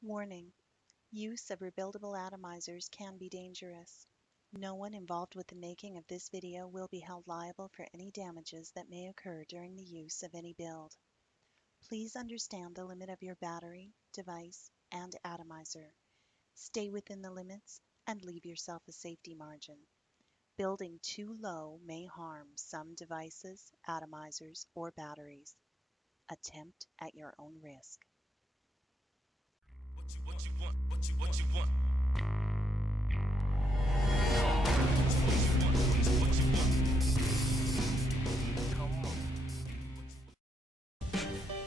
Warning: use of rebuildable atomizers can be dangerous. No one involved with the making of this video will be held liable for any damages that may occur during the use of any build. Please understand the limit of your battery, device, and atomizer. Stay within the limits and leave yourself a safety margin. Building too low may harm some devices, atomizers, or batteries. Attempt at your own risk.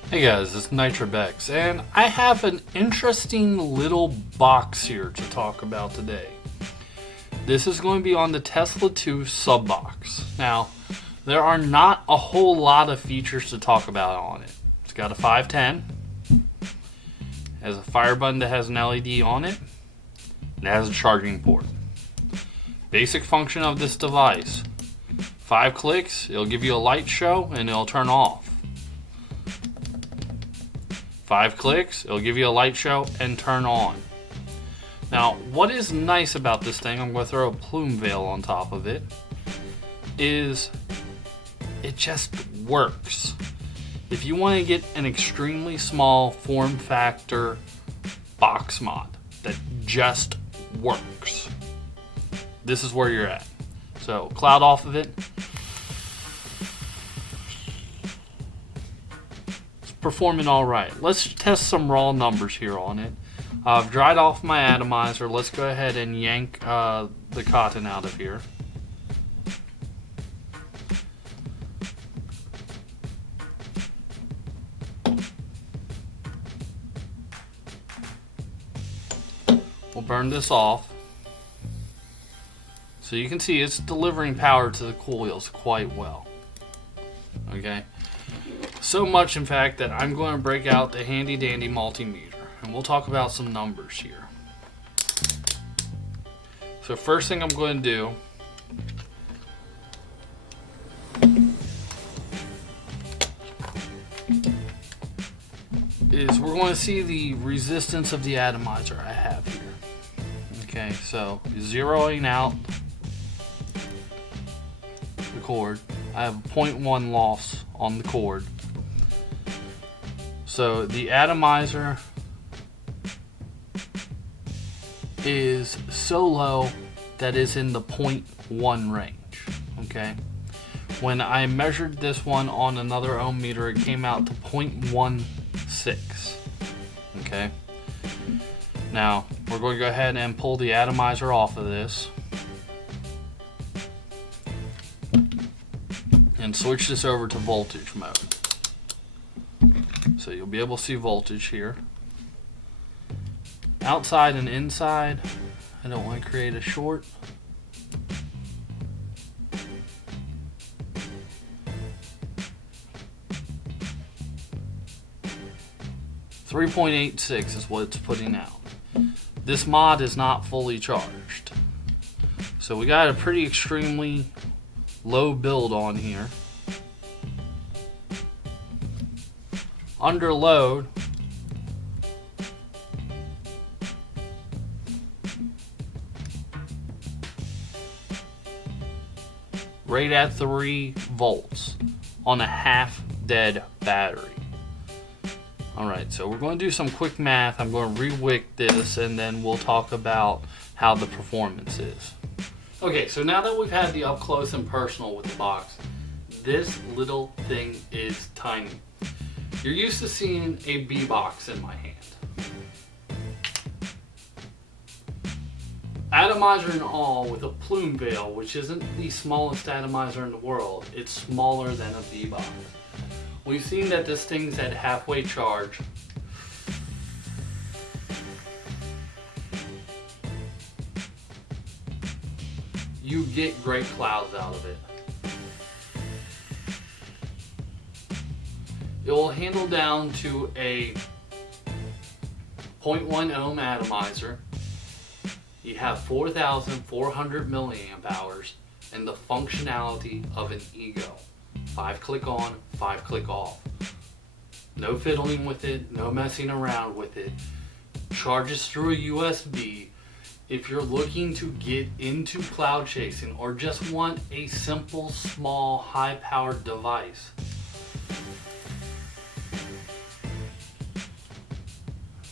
Hey guys, it's NitroBex, and I have an interesting little box here to talk about today. This is going to be on the Tesla 2 sub box. Now, there are not a whole lot of features to talk about on it. It's got a 510, has a fire button that has an LED on it, and it has a charging port. Basic function of this device: 5 clicks, it'll give you a light show and it'll turn off. 5 clicks, it'll give you a light show and turn on. Now, what is nice about this thing, I'm going to throw a plume veil on top of it, is it just works. If you want to get an extremely small form factor box mod that just works, this is where you're at. So, cloud off of it. Performing alright. Let's test some raw numbers here on it. I've dried off my atomizer. Let's go ahead and yank the cotton out of here. We'll burn this off. So you can see it's delivering power to the coils quite well. Okay. So much, in fact, that I'm going to break out the handy dandy multimeter, and we'll talk about some numbers here. So first thing I'm going to do is we're going to see the resistance of the atomizer I have here. Okay, so zeroing out the cord, I have a 0.1 loss on the cord. So the atomizer is so low that is in the 0.1 range. Okay. When I measured this one on another ohm meter, it came out to 0.16. Okay. Now we're going to go ahead and pull the atomizer off of this and switch this over to voltage mode. So you'll be able to see voltage here. Outside and inside, I don't want to create a short. .86 is what it's putting out. This mod is not fully charged. So we got a pretty extremely low build on here. Under load, right at 3 volts on a half dead battery. Alright, so we're going to do some quick math. I'm going to re-wick this and then we'll talk about how the performance is. Okay, so now that we've had the up close and personal with the box, this little thing is tiny. You're used to seeing a B box in my hand. Atomizer and all with a plume veil, which isn't the smallest atomizer in the world, it's smaller than a B box. We've seen that this thing's at halfway charge. You get great clouds out of it. It will handle down to a 0.1 ohm atomizer. You have 4,400 milliamp hours and the functionality of an ego. 5 click on, 5 click off. No fiddling with it, no messing around with it. charges through a USB. If you're looking to get into cloud chasing or just want a simple, small, high-powered device,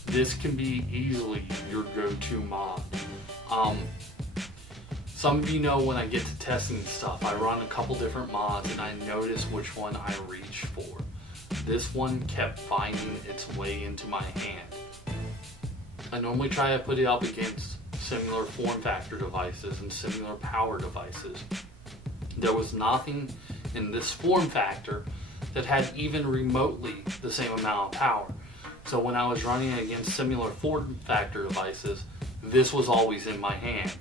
this can be easily your go-to mod. Some of you know when I get to testing stuff, I run a couple different mods and I notice which one I reach for. This one kept finding its way into my hand. I normally try to put it up against similar form factor devices and similar power devices. There was nothing in this form factor that had even remotely the same amount of power. So when I was running against similar form factor devices, this was always in my hand.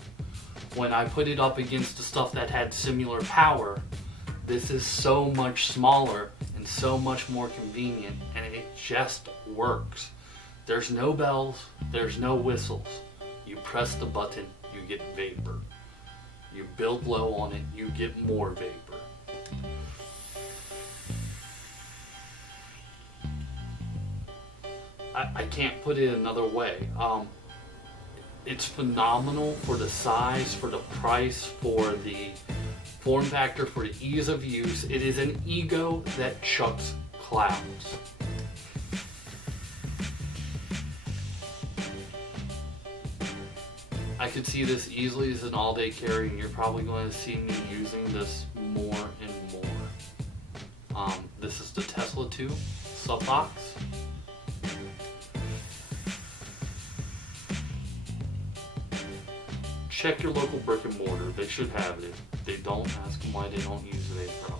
When I put it up against the stuff that had similar power, this is so much smaller and so much more convenient, and it just works. There's no bells, there's no whistles. You press the button, you get vapor. You build low on it, you get more vapor. I can't put it another way. It's phenomenal for the size, for the price, for the form factor, for the ease of use. It is an ego that chucks clouds. I could see this easily as an all-day carry, and you're probably going to see me using this more and more. This is the Tesla 2 sub box. Check your local brick and mortar. They should have it. If they don't, ask them why they don't use vapor.